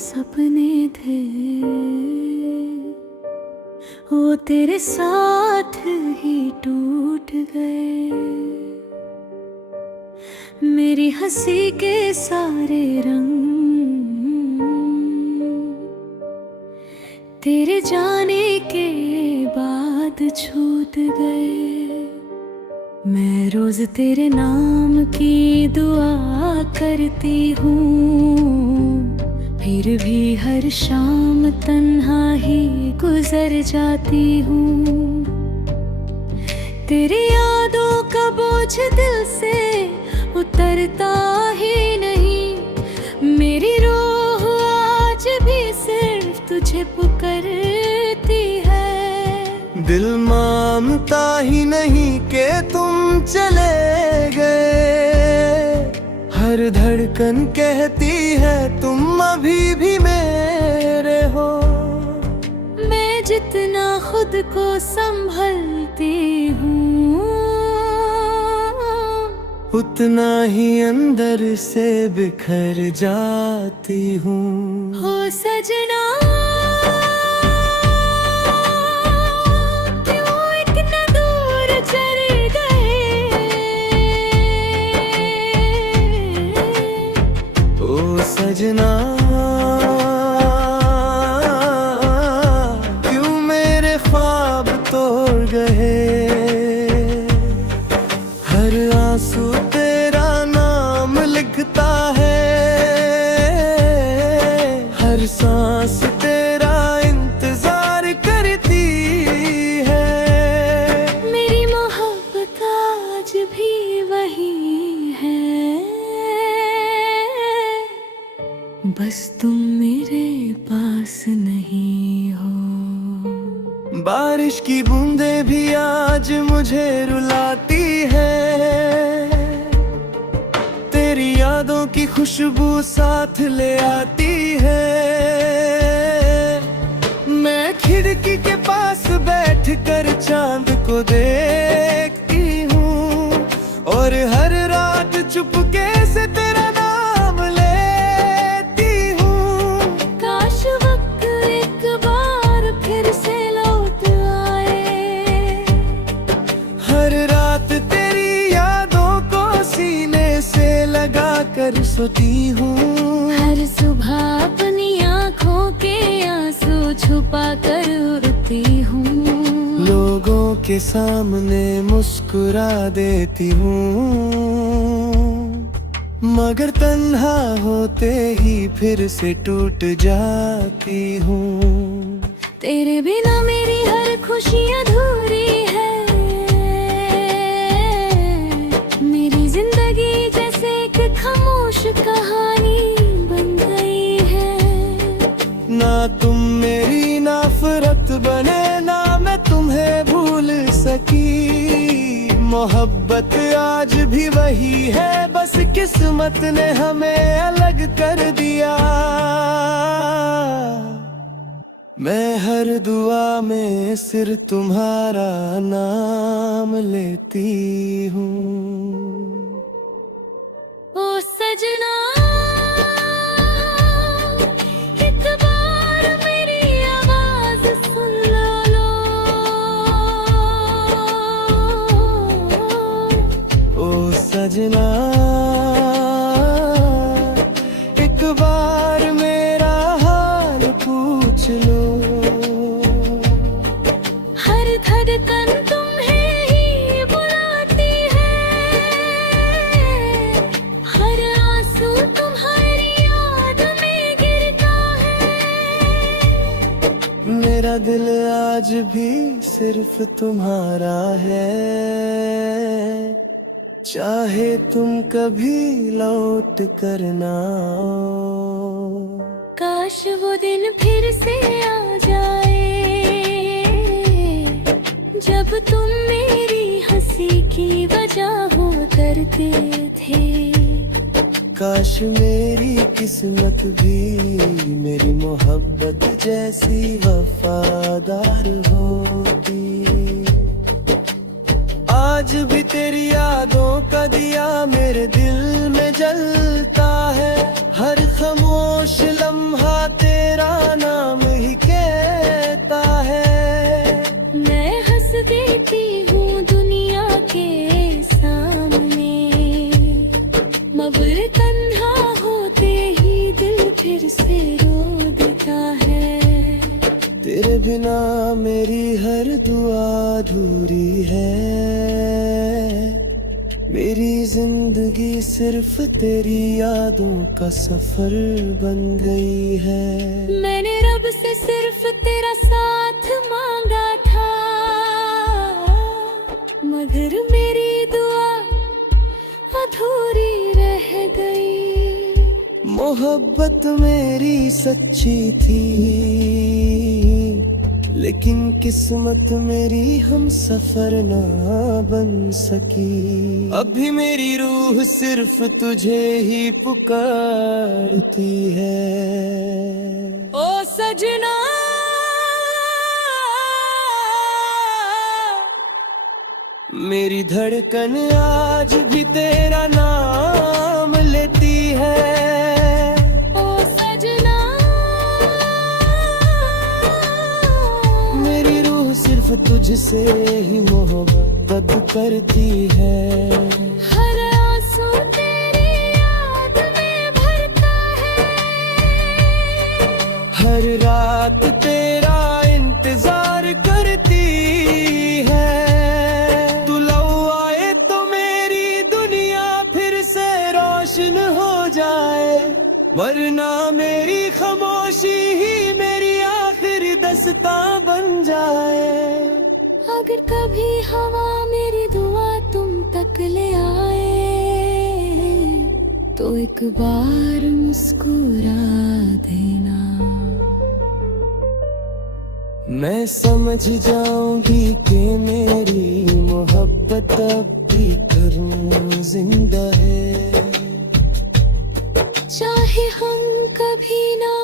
सपने थे वो तेरे साथ ही टूट गए। मेरी हंसी के सारे रंग तेरे जाने के बाद छूट गए। मैं रोज तेरे नाम की दुआ करती हूँ, फिर भी हर शाम तन्हा ही गुजर जाती हूँ। तेरी यादों का बोझ दिल से उतरता ही नहीं। मेरी रूह आज भी सिर्फ तुझे पुकारती है। दिल मानता ही नहीं कि तुम चले गए। हर धड़कन कहती है तुम अभी भी मेरे हो। मैं जितना खुद को संभलती हूँ, उतना ही अंदर से बिखर जाती हूँ। हो सजना सजना क्यों मेरे ख्वाब तोड़ गए। हर आंसू तेरा नाम लिखता है, हर सांस तेरा इंतजार करती है। मेरी मोहब्बत आज भी वही है, बस तुम मेरे पास नहीं हो। बारिश की बूंदें भी आज मुझे रुलाती है। तेरी यादों की खुशबू साथ ले आती है। मैं खिड़की के पास बैठकर चांद को देखती हूँ, और हर रात चुपके से तेरा कर सोती हूँ। हर सुबह अपनी आँखों के आंसू छुपा कर उड़ती हूँ। लोगों के सामने मुस्कुरा देती हूँ, मगर तन्हा होते ही फिर से टूट जाती हूँ। तेरे बिना मेरी हर खुशी अधूरी है। मेरी जिंदगी जैसे एक खामोश कहानी बन गई है। ना तुम मेरी नफरत बने, ना मैं तुम्हें भूल सकी। मोहब्बत आज भी वही है, बस किस्मत ने हमें अलग कर दिया। मैं हर दुआ में सिर्फ तुम्हारा नाम लेती हूँ। ओ सजना एक बार मेरी आवाज सुन लो। ओ सजना एक बार मेरा हाल पूछ लो। हर धड़कन तुम्हें ही बुलाती है, हर आंसू तुम्हारी याद में गिरता है। मेरा दिल आज भी सिर्फ तुम्हारा है, चाहे तुम कभी लौट कर ना आओ। काश वो दिन फिर से आ जाए, जब तुम मेरी हंसी की वजह हुआ करते थे। काश मेरी किस्मत भी मेरी मोहब्बत जैसी वफादार होती। आज भी तेरी यादों का दिया मेरे दिल में जलता है। हर खामोश लम्हा लम्हा तेरा नाम ही कहता है। मैं हंस देती हूँ दुनिया के सामने, मगर तन्हा होते ही दिल फिर से रो देता है। तेरे बिना मेरी हर दुआ अधूरी है, मेरी जिंदगी सिर्फ तेरी यादों का सफर बन गई है। मैंने रब से सिर्फ तेरा साथ मांगा था, मगर मेरी दुआ अधूरी रह गई। मोहब्बत मेरी सच्ची थी, लेकिन किस्मत मेरी हम सफर ना बन सकी। अभी मेरी रूह सिर्फ तुझे ही पुकारती है। ओ सजना, मेरी धड़कन आज भी तेरा नाम लेती है। ओ सजना, मेरी रूह सिर्फ तुझसे ही मोहब्बत करती है। हर आंसू तेरी याद में भरता है, हर रात तेरा इंतजार करती है। तू लौ आए तो मेरी दुनिया फिर से रोशन हो जाए, वरना मेरी खामोशी ही मेरी आखिरी दास्तां बन जाए। अगर कभी हवा मेरी दुआ तुम तक ले आए, तो एक बार मुस्कुरा देना। मैं समझ जाऊंगी कि मेरी मोहब्बत अब भी करूं जिंदा है, चाहे हम कभी ना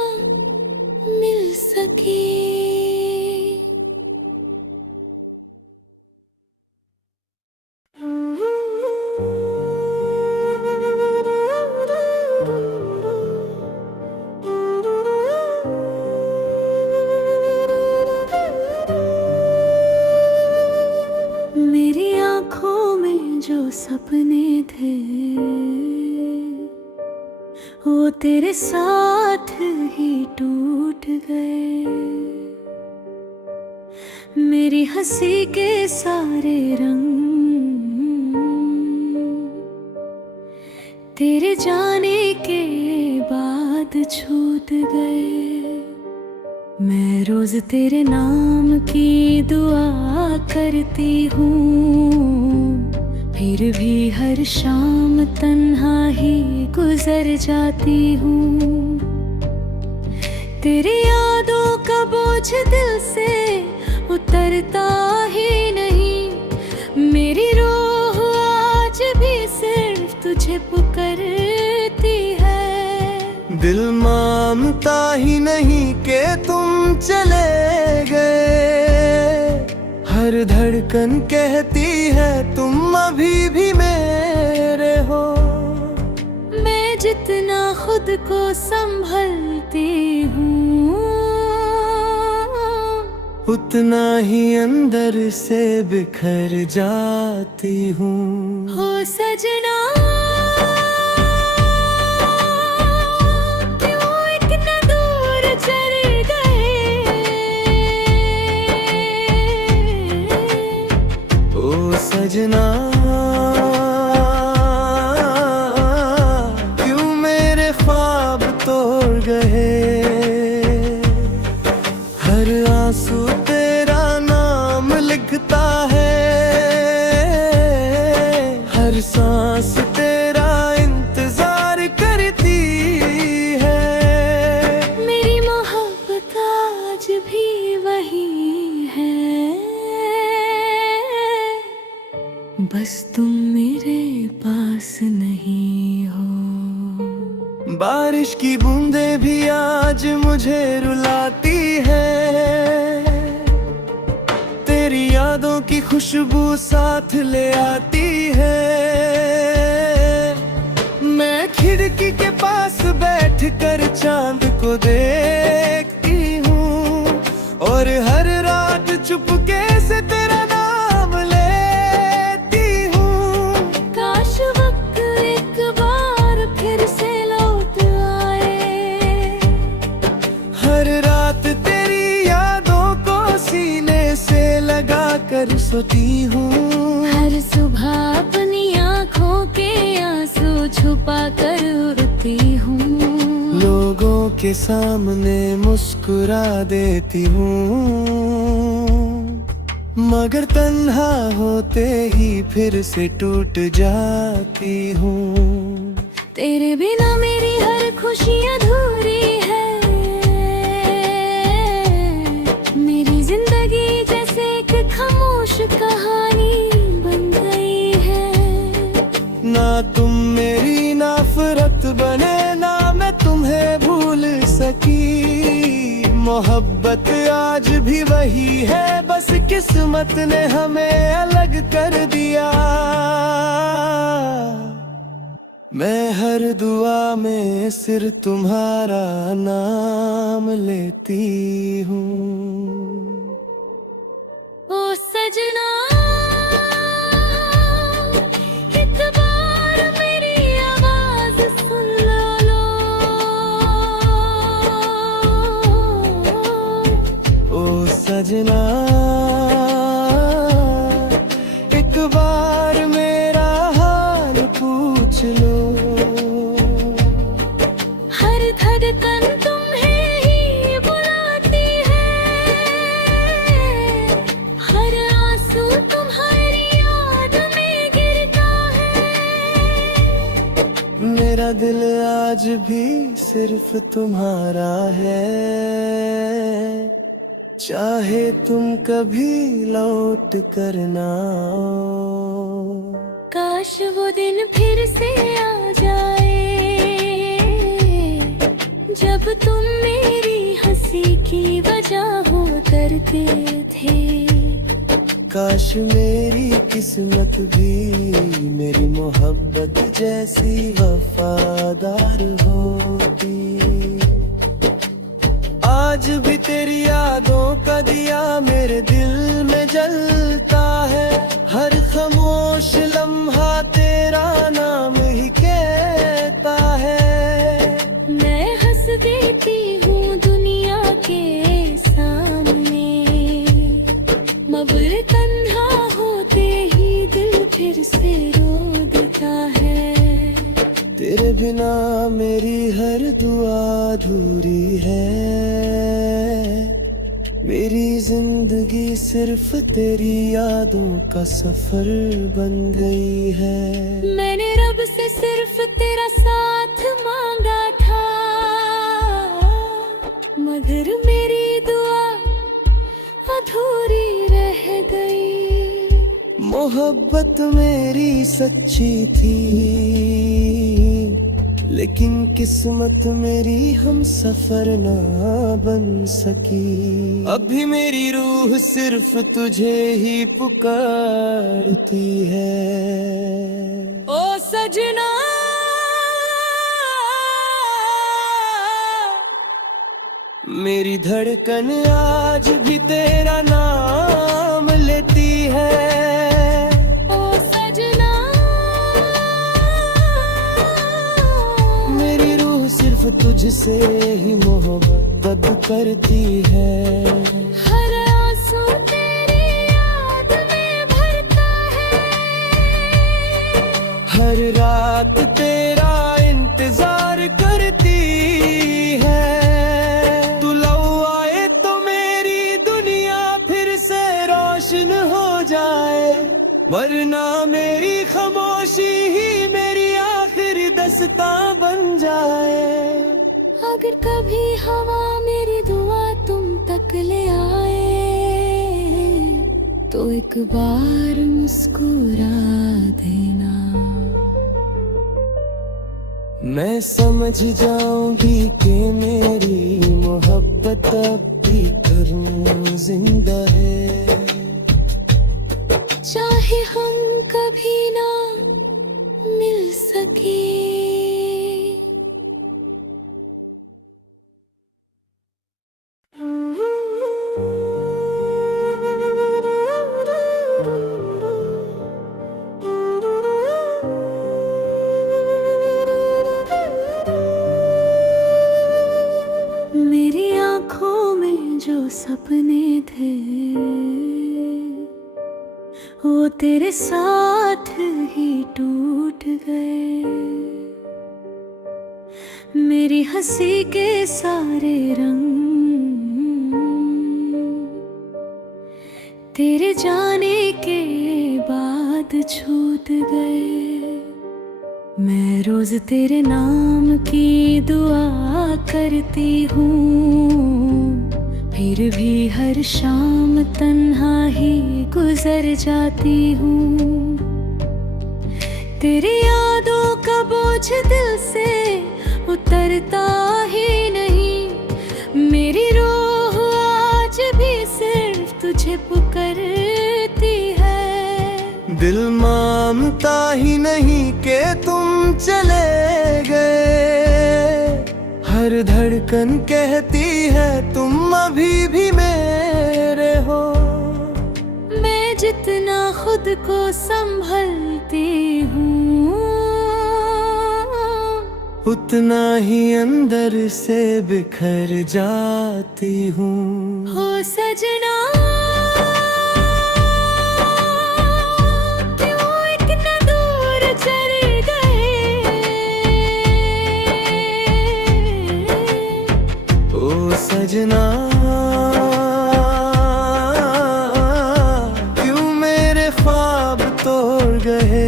मिल सके। मेरी आँखों में जो सपने थे, वो तेरे साथ ही टूट गए। मेरी हंसी के सारे रंग तेरे जाने के बाद छूट गए। मैं रोज तेरे नाम की दुआ करती हूँ, फिर भी हर शाम तन्हा ही गुजर जाती हूँ। तेरी यादों का बोझ दिल से उतरता ही नहीं। मेरी रूह आज भी सिर्फ तुझे पुकारती है। दिल मानता ही नहीं कि तुम चले गए, हर धड़कन कहती है तुम अभी भी मेरे हो। मैं जितना खुद को संभलती हूँ, उतना ही अंदर से बिखर जाती हूँ। हो सजना, सजना क्यों मेरे ख्वाब तोड़ गए। हर आंसू तेरा नाम लिखता है, हर सांस तेरा इंतजार करती है। मेरी मोहब्बत आज भी वही है, बस तुम मेरे पास नहीं हो। बारिश की बूंदें भी आज मुझे रुलाती है, तेरी यादों की खुशबू साथ ले आती है। मैं खिड़की के पास बैठ कर चांद को देखती हूँ और हर रात चुपके से तेरा नाम लेती हूँ। काश वक्त एक बार फिर से लौट आए, हर रात तेरी यादों को सीने से लगा कर सोती हूँ। हर सुबह अपनी आँखों के आंसू छुपा कर रोती हूँ। लोगों के सामने मुस्कुरा देती हूँ, मगर तन्हा होते ही फिर से टूट जाती हूँ। तेरे बिना मेरी हर खुशी अधूरी है, मेरी जिंदगी जैसे एक खामोश कहानी बन गई है। ना तुम मेरी नफरत बने, ना मैं तुम्हें भूल सकी। मोहब्बत आज भी वही है, बस किस्मत ने हमें अलग कर दिया। मैं हर दुआ में सिर्फ तुम्हारा नाम लेती हूँ। ओ सजना, एक बार मेरी आवाज सुन लो। ओ सजना, एक बार मेरा हाल पूछ लो। हर धड़कन तुम्हें ही बुलाती है, हर आंसू तुम्हारी याद में गिरता है। मेरा दिल आज भी सिर्फ तुम्हारा है, चाहे तुम कभी लौट कर ना आओ। काश वो दिन फिर से आ जाए, जब तुम मेरी हंसी की वजह हो करते थे। काश मेरी किस्मत भी मेरी मोहब्बत जैसी वफादार होती। आज भी तेरी यादों का दिया मेरे दिल में जलता है। हर खामोश लम्हा तेरा नाम ही कहता है। मैं हंस देती हूँ दुनिया के सामने, मगर तन्हा होते ही दिल फिर से रो देता है। तेरे बिना मेरी हर दुआ अधूरी है, मेरी जिंदगी सिर्फ तेरी यादों का सफर बन गई है। मैंने रब से सिर्फ तेरा साथ मांगा था, मगर मेरी दुआ अधूरी रह गई। मोहब्बत मेरी सच्ची थी, लेकिन किस्मत मेरी हम सफर ना बन सकी। अभी मेरी रूह सिर्फ तुझे ही पुकारती है। ओ सजना, मेरी धड़कन आज भी तेरा नाम लेती है। ओ सजना, मेरी रूह सिर्फ तुझसे ही मोहब्बत करती है। हर आंसू तेरी याद में भरता है। हर रात तेरा इंतजार करती है। तू लौ आए तो मेरी दुनिया फिर से रोशन हो जाए, वरना मेरी खामोशी ही मेरी आखिरी दास्तां बन जाए। अगर कभी हवा मेरी दुआ तुम तक ले आए, तो एक बार मुस्कुरा देना। मैं समझ जाऊंगी कि मेरी मोहब्बत अब भी करूं जिंदा है। चाहे हम कभी ना मिल सके। जो सपने थे वो तेरे साथ ही टूट गए। मेरी हंसी के सारे रंग तेरे जाने के बाद छूट गए। मैं रोज तेरे नाम की दुआ करती हूँ, फिर भी हर शाम तन्हा ही गुजर जाती हूँ। तेरी यादों का बोझ दिल से उतरता ही नहीं। मेरी रूह आज भी सिर्फ तुझे पुकारती है। दिल मानता ही नहीं कि तुम चले गए, हर धड़कन कहती है तुम अभी भी मेरे हो। मैं जितना खुद को संभलती हूँ उतना ही अंदर से बिखर जाती हूँ। हो सजना, क्यों इतना दूर चले गए। ओ सजना, क्यों मेरे ख्वाब तोड़ गए।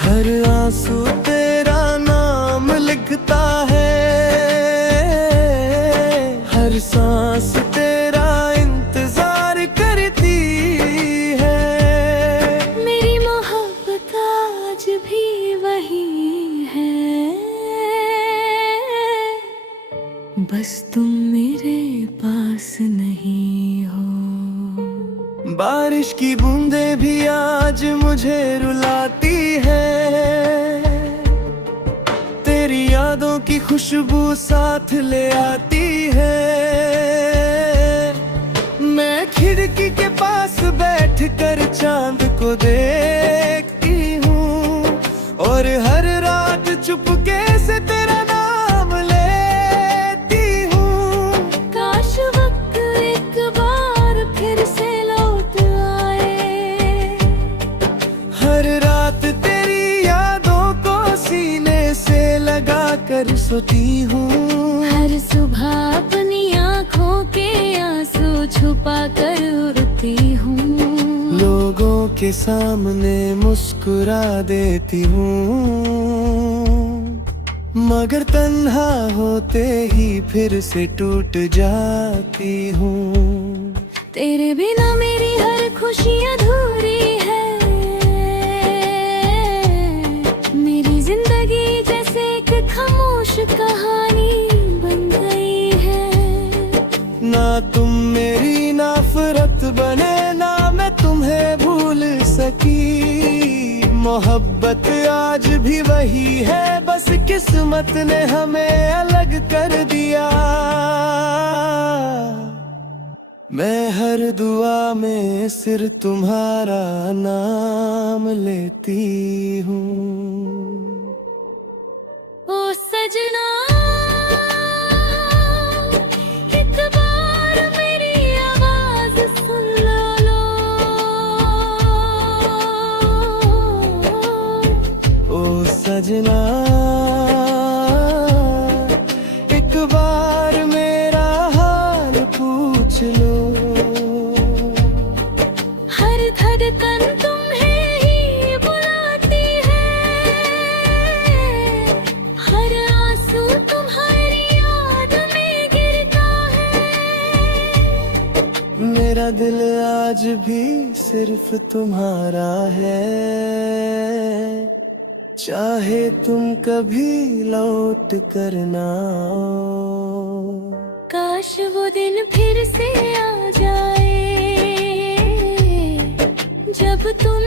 हर आंसू तेरा नाम लिखता है, हर सांस तेरा इंतजार करती है। मेरी मोहब्बत आज भी वही है, बस तुम मेरे पास नहीं हो। बारिश की बूंदें भी आज मुझे रुलाती है, तेरी यादों की खुशबू साथ ले आती है। मैं खिड़की के पास बैठकर चांद को देखती हूँ और हर रात चुपके से तेरा नाम लेती हूँ। काश वक्त एक बार फिर से लौट आए, हर रात तेरी यादों को सीने से लगा कर सोती हूँ। हर सुबह अपनी आँखों के आंसू छुपा कर उड़ती हूँ। लोगों के सामने मुस्कुरा देती हूँ, मगर तन्हा होते ही फिर से टूट जाती हूँ। तेरे बिना मेरी हर खुशी अधूरी है। मेरी जिंदगी जैसे एक खामोश कहानी बन गई है। ना तुम मेरी नफरत बने, ना मैं तुम्हें भूल सकी। मोहब्बत आज भी वही है, बस किस्मत ने हमें अलग कर दिया। मैं हर दुआ में सिर्फ तुम्हारा नाम लेती हूँ। ओ सजना, एक बार मेरी आवाज सुन लो। ओ सजना, एक बार मेरा हाल पूछ लो। हर धड़कन तुम्हें ही बुलाती है, हर आंसू तुम्हारी याद में गिरता है। मेरा दिल आज भी सिर्फ तुम्हारा है, चाहे तुम कभी लौट कर ना आओ। काश वो दिन फिर से आ जाए जब तुम